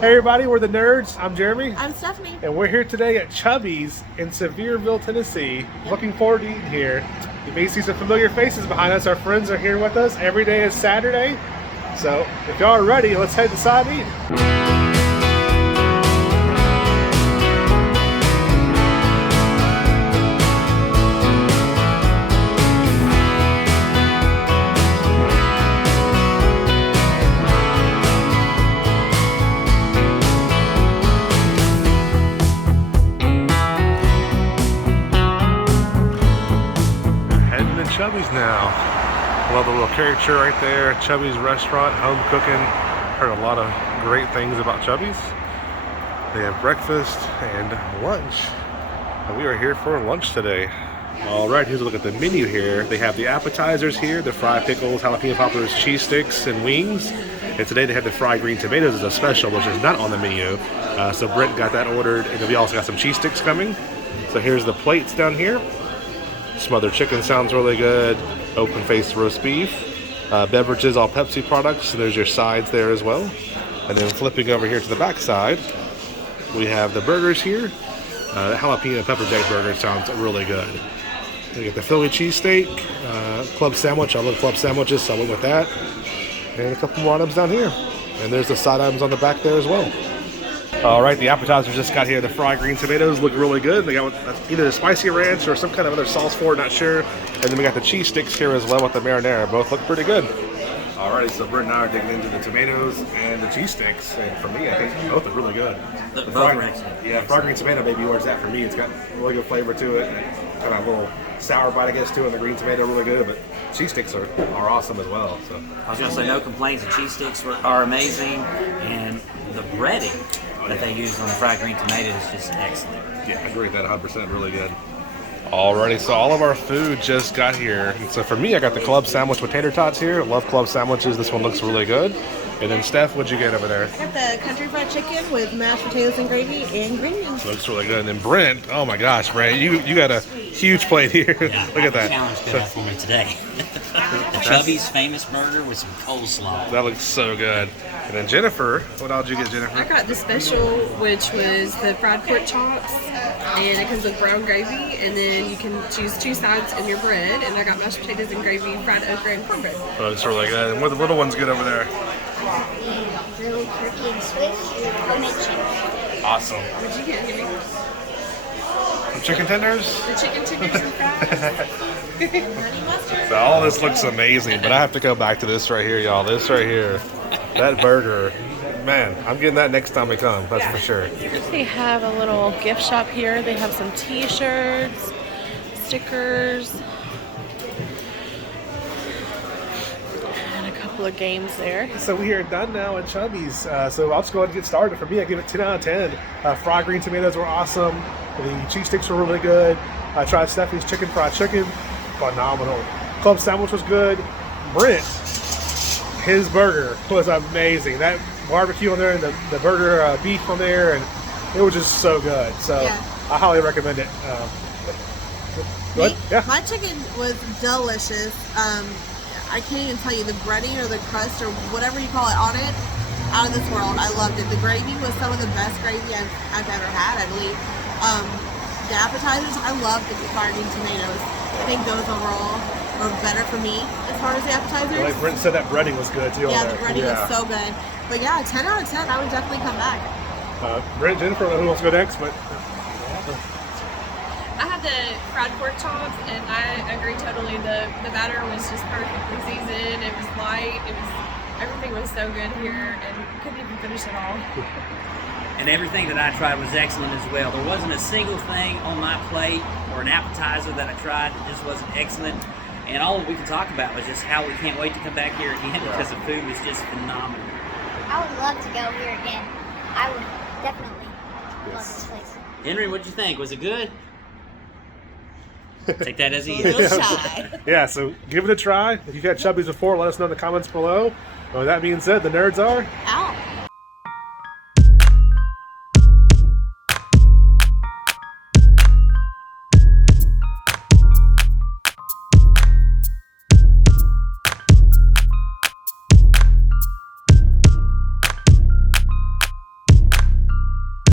Hey everybody, we're the Nerds. I'm Jeremy. I'm Stephanie. And we're here today at Chubby's in Sevierville, Tennessee. Looking forward to eating here. You may see some familiar faces behind us. Our friends are here with us. Every day is Saturday. So if y'all are ready, let's head inside and eat. Chubby's now. Love the little caricature right there. Chubby's restaurant, home cooking. Heard a lot of great things about Chubby's. They have breakfast and lunch. And we are here for lunch today. All right, here's a look at the menu here. They have the appetizers here, the fried pickles, jalapeno poppers, cheese sticks, and wings. And today they have the fried green tomatoes as a special, which is not on the menu. So Brent got that ordered, and then we also got some cheese sticks coming. So here's the plates down here. Smothered chicken sounds really good. Open-faced roast beef. Beverages, all Pepsi products. So there's your sides there as well. And then flipping over here to the back side, we have the burgers here. The jalapeno pepper jack burger sounds really good. We get the Philly cheesesteak, club sandwich. I love club sandwiches, so I went with that. And a couple more items down here. And there's the side items on the back there as well. All right, the appetizers just got here. The fried green tomatoes look really good. They got either the spicy ranch or some kind of other sauce for it, not sure. And then we got the cheese sticks here as well with the marinara. Both look pretty good. All right, so Brent and I are digging into the tomatoes and the cheese sticks. And for me, I think both are really good. Both are excellent. Yeah, fried green tomato maybe where's that for me. It's got really good flavor to it. Kind of a little sour bite, I guess, too. And the green tomato really good. But cheese sticks are awesome as well. So I was going to say no complaints. The cheese sticks are amazing. And the breading that they use on the fried green tomato is just excellent. Yeah, I agree with that 100%. Really good. Alrighty, so all of our food just got here. And so for me, I got the club sandwich with tater tots here. Love club sandwiches. This one looks really good. And then Steph, what'd you get over there? I got the country fried chicken with mashed potatoes and gravy and green beans. Looks really good. And then Brent, oh my gosh, Brent, you got a huge plate here. Yeah, Look at that. Challenge good for me today. The Chubby's famous burger with some coleslaw. That looks so good. And then Jennifer, what else did you get, Jennifer? I got the special, which was the fried pork chops, and it comes with brown gravy, and then you can choose two sides in your bread, and I got mashed potatoes and gravy, fried okra, and cornbread. Oh, it's really good. And what the little ones get over there? Grilled turkey and Swiss homemade chicken. Awesome. What'd you get, Jimmy? Some chicken tenders? The chicken tenders and fries. Honey mustard. So all this looks amazing, but I have to go back to this right here, y'all. This right here. That burger. Man, I'm getting that next time we come, that's for sure. They have a little gift shop here. They have some t-shirts, stickers, and a couple of games there. So we are done now at Chubby's. So I'll just go ahead and get started. For me, I give it 10 out of 10. Fried green tomatoes were awesome. The cheese sticks were really good. I tried Stephanie's chicken fried chicken. Phenomenal. Club sandwich was good. Brent, his burger was amazing. That barbecue on there and the burger beef on there, and it was just so good. So yeah. I highly recommend it. My chicken was delicious. I can't even tell you the breading or the crust or whatever you call it on it. Out of this world. I loved it. The gravy was some of the best gravy I've ever had, I believe. The appetizers, I love the fried green tomatoes. I think those overall were better for me as far as the appetizers. Like Brent said, that breading was good too. Yeah, the breading was so good. But yeah, 10 out of 10. I would definitely come back. Brent, Jennifer, I don't know who wants to go next, but I had the fried pork chops, and I agree totally. The batter was just perfectly seasoned. It was light. Everything was so good here, and couldn't even finish it all. And everything that I tried was excellent as well. There wasn't a single thing on my plate or an appetizer that I tried that just wasn't excellent. And all we could talk about was just how we can't wait to come back here again because the food was just phenomenal. I would love to go here again. I would definitely love this place. Henry, what'd you think? Was it good? Take that as a A little shy. yeah, so give it a try. If you've had Chubby's before, let us know in the comments below. With that being said, the nerds are out.